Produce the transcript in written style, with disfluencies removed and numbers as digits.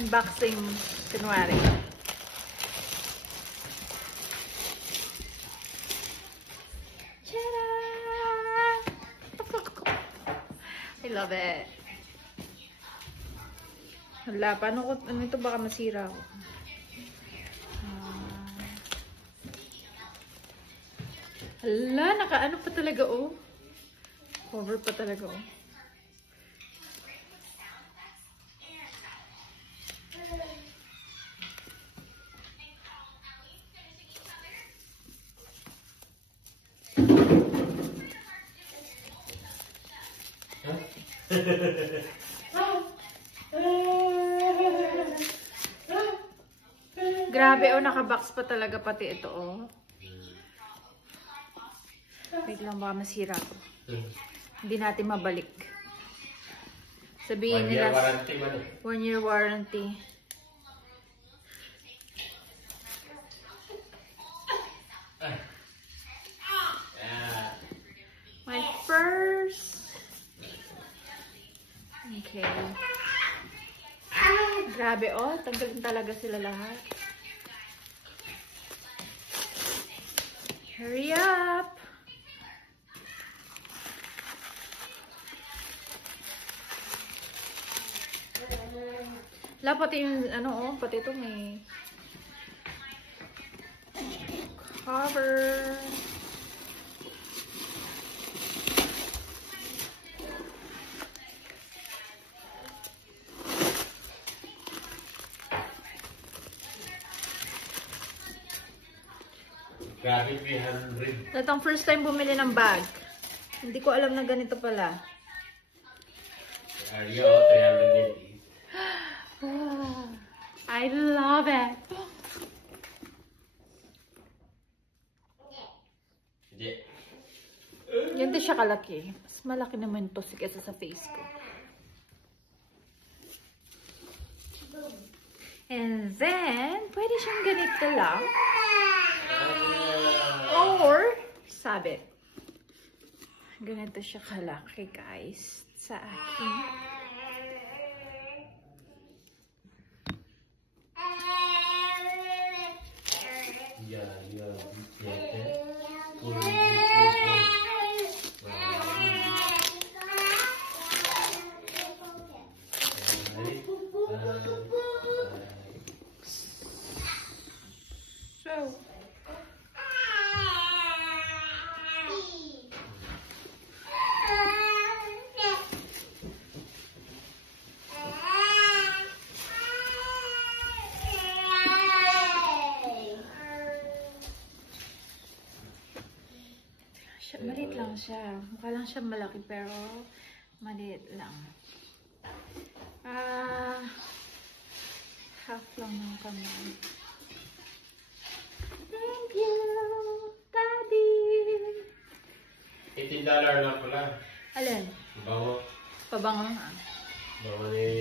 unboxing kunwari. I love it. Hala, paano ko, ano ito, baka masira ako. Hala, naka-ano pa talaga, oh. Cover pa talaga, oh. Grabe, oh, nakabox pa talaga pati ito, oh. Wait lang, baka masira ko. Hindi natin mabalik. Sabihin nila, 1 year warranty. My first. Okay. Grabe, oh. Tanggalin talaga sila lahat. Hurry up! Wala, pati yung, ano, oh, pati ito may cover. Grabe, 300. Itong first time bumili ng bag. Hindi ko alam na ganito pala. Ario, 380. I love it. Hindi. Yan din siya kalaki. Mas malaki naman ito kaysa sa face ko. And then, pwede siyang ganito lang. Or, sabit. Ganito siya kalaki, guys. Sa akin. So, maliit lang siya. Mukha lang siya malaki pero maliit lang. Half lang ng kamay. Thank you, Daddy! $18 na pala. Alin? Bango. Pabango nga. Bango ni